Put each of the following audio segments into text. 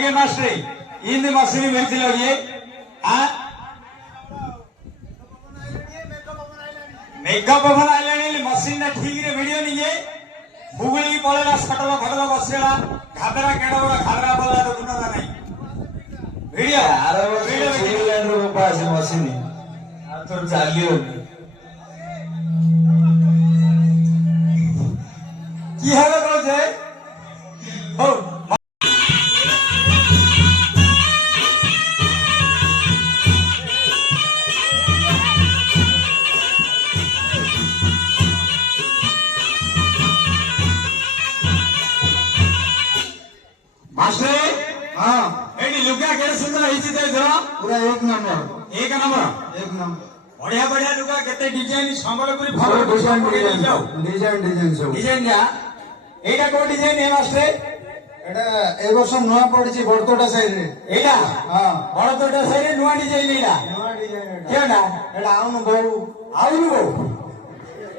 आगे master in machine मिलती लगी मेकअप अपन आइलानी मशीन ठीक रे वीडियो नहीं है हुगली पळेला सटला फटला बसेला घादरा केडा बड़ा घादरा बोला तो गुना नहीं वीडियो अरे वो वीडियो रो पास मशीन आ तो चालियो की है तो जे हो मास्टर हां एडी लुगा केड़े सुंदर हिची दे जरा पूरा एक नंबर बढ़िया बढ़िया लुगा केते डिजाइन संबलपुरी सब डिजाइन सब डिजाइन जा एटा को डिजाइन है मास्टर एटा ए वर्ष नवा पड़छि बड़तोटा साइड रे एटा हां बड़तोटा साइड रे नवा डिजाइन एटा नवा डिजाइन केडा एटा आउनु गौ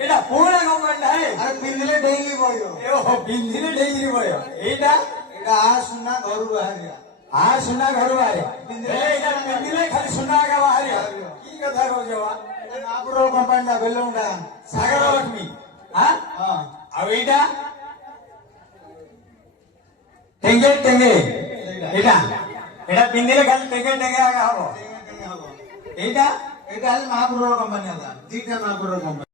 एटा पूरा गवर्नमेंट है अरे पिंदले डेली बयो ए पिंजरे डेली बयो एटा एटा आ सुना घरु बाहरिया हाँ सुना घर बाहर पिंदिले खाली सुना का बाहर की कथा कहो जवा नागरो कंपनी दा बेलुंडा सागर लक्ष्मी हाँ हां अब एटा टेंगे टेंगे एटा एटा पिंदिले खाली टेंगे टेंगे आगा हबो एटा एटा महापुर कंपनी दा दीटा महापुर कंपनी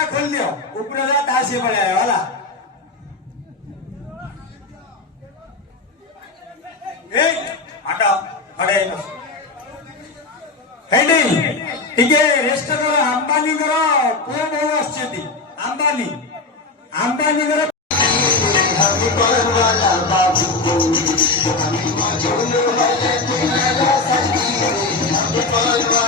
ଟା ଖୋଲି ଦିଅ ଉପରେ ଦେଲା ତା ସିଏ ପଳେଇ ଆയോ ହେଲା ଏଇ ହଟ ହଡେ ହେଇଟି ଟିକେ ରେଷ୍ଟ କର ଆମ୍ବାନୀଙ୍କର ପୁଅ ବୋହୂ ଆସିଛନ୍ତି ଆମ୍ବାନୀଙ୍କର हम